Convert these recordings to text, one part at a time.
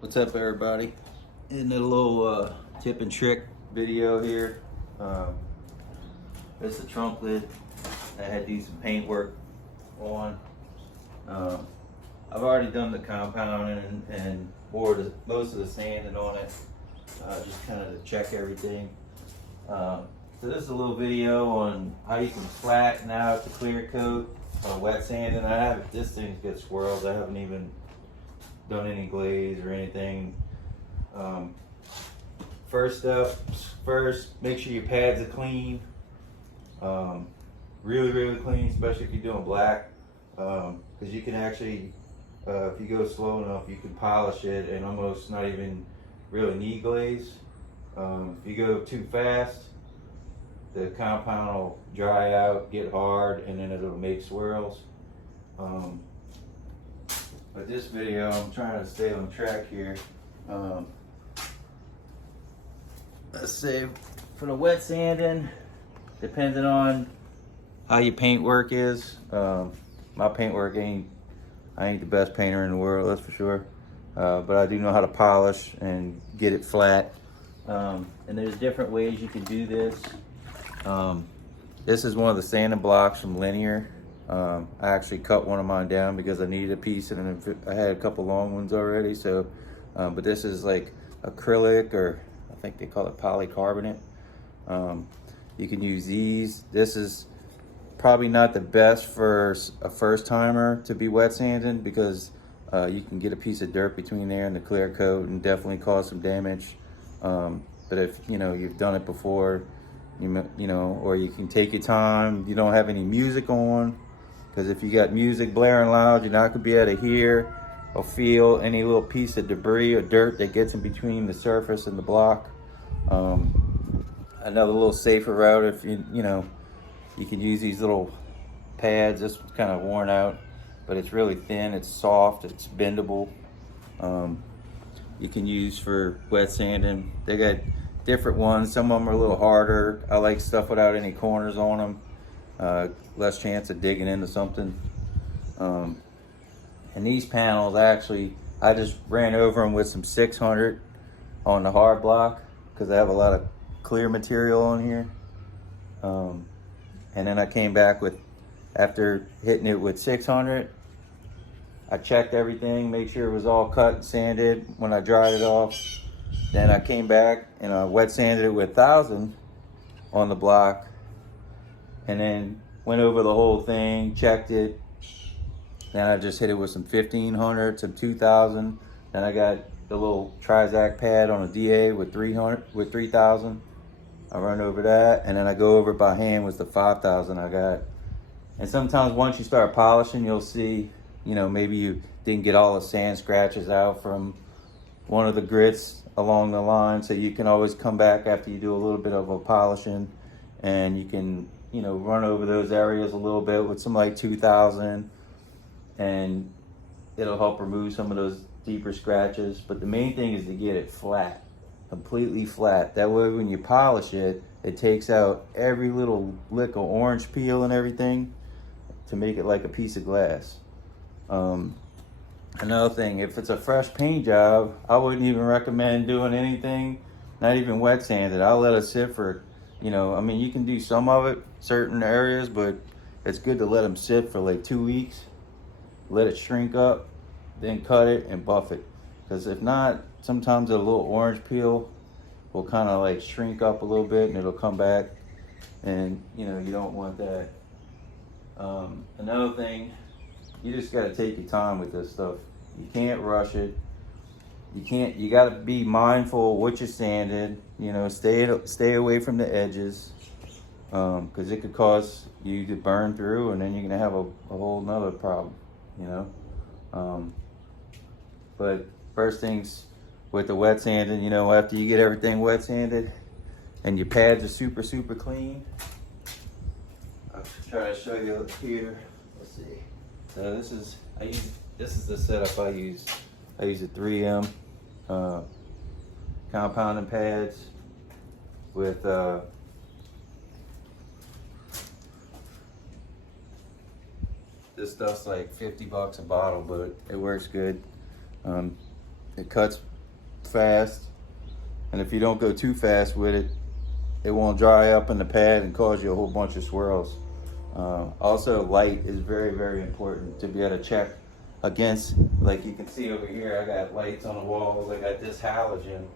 What's up, everybody? In a little tip and trick video here. It's a trunk lid. I had to do some paint work on. I've already done the compounding and poured most of the sanding on it, just kind of to check everything. So this is a little video on how you can flatten out the clear coat on wet sanding. This thing gets swirls. I haven't even done any glaze or anything. First step, make sure your pads are clean. Really clean, especially if you're doing black, because you can actually, if you go slow enough, you can polish it and almost not even really need glaze. If you go too fast, the compound will dry out, get hard, and then it'll make swirls. But this video, I'm trying to stay on track here. Let's say for the wet sanding, depending on how your paint work is, my paint work I ain't the best painter in the world, that's for sure. But I do know how to polish and get it flat. And there's different ways you can do this. This is one of the sanding blocks from Linear. I actually cut one of mine down because I needed a piece, and I had a couple long ones already. So, but this is like acrylic, or I think they call it polycarbonate. You can use these. This is probably not the best for a first timer to be wet sanding, because you can get a piece of dirt between there and the clear coat and definitely cause some damage. But if you've done it before, or you can take your time. You don't have any music on, because if you got music blaring loud, you're not gonna be able to hear or feel any little piece of debris or dirt that gets in between the surface and the block. Another little safer route, if you can use these little pads. This one's kind of worn out, but it's really thin, it's soft, it's bendable. You can use for wet sanding. They got different ones. Some of them are a little harder. I like stuff without any corners on them. Less chance of digging into something. And these panels, I just ran over them with some 600 on the hard block, because I have a lot of clear material on here. And then I came back after hitting it with 600, I checked everything, made sure it was all cut and sanded when I dried it off. Then I came back and I wet sanded it with 1000 on the block, and then went over the whole thing, checked it. Then I just hit it with some 1500, some 2000. Then I got the little Trizac pad on a DA with 3000. I run over that, and then I go over it by hand with the 5000 I got. And sometimes once you start polishing, you'll see, maybe you didn't get all the sand scratches out from one of the grits along the line. So you can always come back after you do a little bit of a polishing, and you can, run over those areas a little bit with some like 2000, and it'll help remove some of those deeper scratches. But the main thing is to get it flat, completely flat. That way when you polish it, it takes out every little lick of orange peel and everything to make it like a piece of glass. Another thing, if it's a fresh paint job, I wouldn't even recommend doing anything, not even wet sanded. I'll let it sit for, you can do some of it, certain areas, but it's good to let them sit for like 2 weeks, let it shrink up, then cut it and buff it. Because if not, sometimes a little orange peel will kind of like shrink up a little bit and it'll come back, and you don't want that. Another thing, you just got to take your time with this stuff. You can't rush it. You got to be mindful of what you're sanding. Stay away from the edges, because it could cause you to burn through, and then you're gonna have a whole nother problem. But first things with the wet sanding, after you get everything wet sanded and your pads are super clean, I'll try to show you here. Let's see. So this is the setup I use. I use a 3M compounding pads with this stuff's like $50 a bottle, but it works good. It cuts fast, and if you don't go too fast with it, it won't dry up in the pad and cause you a whole bunch of swirls. Also, light is very, very important to be able to check against. Like you can see over here, I got lights on the walls. I got this halogen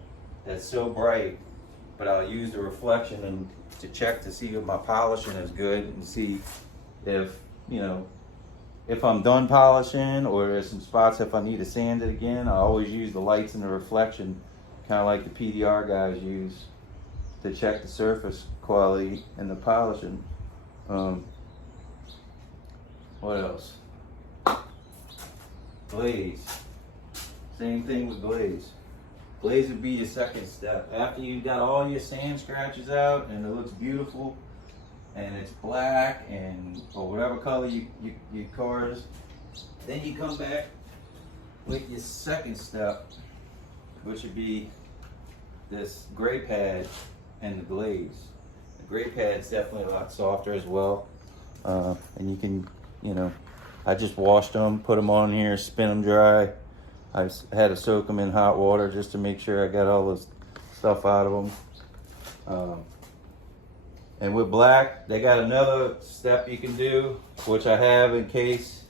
that's so bright, but I'll use the reflection and to check to see if my polishing is good and see if, you know, if I'm done polishing or there's some spots if I need to sand it again. I always use the lights and the reflection, kind of like the PDR guys use, to check the surface quality and the polishing. What else? Glaze. Same thing with glaze. Glaze would be your second step. After you got all your sand scratches out and it looks beautiful and it's black and or whatever color your car is, then you come back with your second step, which would be this gray pad and the glaze. The gray pad is definitely a lot softer as well. And you can, you know, I just washed them, put them on here, spin them dry. I had to soak them in hot water just to make sure I got all the stuff out of them. And with black, they got another step you can do, which I have in case,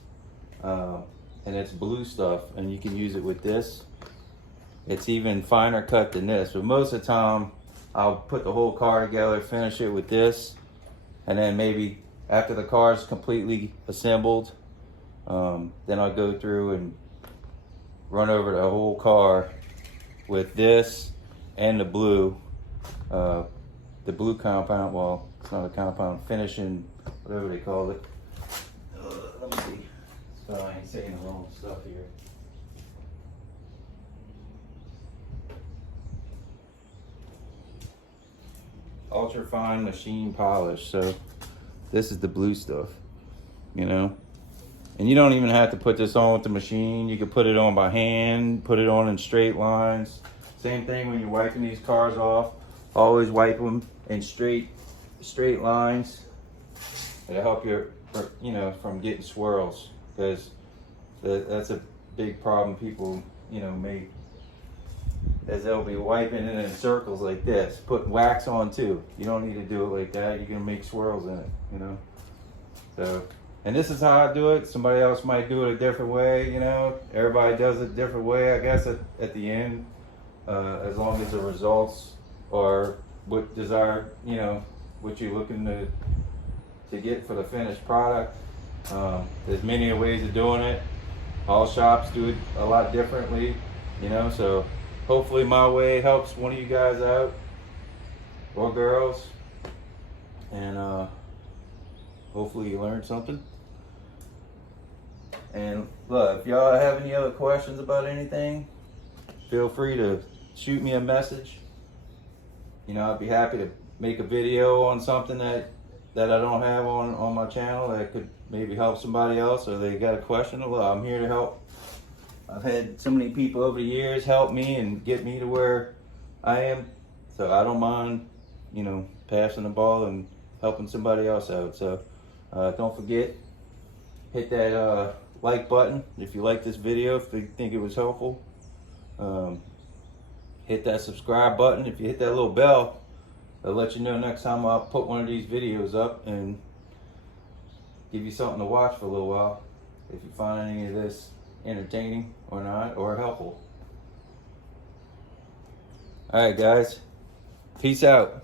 and it's blue stuff, and you can use it with this. It's even finer cut than this, but most of the time, I'll put the whole car together, finish it with this, and then maybe after the car is completely assembled, then I'll go through and run over the whole car with this and the blue compound. Well, it's not a compound, finishing, whatever they call it. Let me see, so I ain't saying the wrong stuff here. Ultra fine machine polish. So this is the blue stuff, you know. And you don't even have to put this on with the machine. You can put it on by hand, put it on in straight lines. Same thing when you're wiping these cars off. Always wipe them in straight lines. It'll help you, you know, from getting swirls, because that's a big problem people, you know, make. As they'll be wiping it in circles like this, put wax on too. You don't need to do it like that. You're gonna make swirls in it, you know. So, and this is how I do it. Somebody else might do it a different way, you know. Everybody does it a different way, I guess. At the end, as long as the results are what desired, you know, what you're looking to get for the finished product. There's many ways of doing it. All shops do it a lot differently, you know. So hopefully my way helps one of you guys out, or girls, and hopefully you learned something. And look, if y'all have any other questions about anything, feel free to shoot me a message. You know, I'd be happy to make a video on something that I don't have on my channel that could maybe help somebody else, or they got a question. Look, I'm here to help. I've had so many people over the years help me and get me to where I am, so I don't mind, you know, passing the ball and helping somebody else out. So don't forget, hit that like button if you like this video, if you think it was helpful. Hit that subscribe button. If you hit that little bell, it'll let you know next time I put one of these videos up, and give you something to watch for a little while if you find any of this entertaining or not, or helpful. All right, guys, peace out.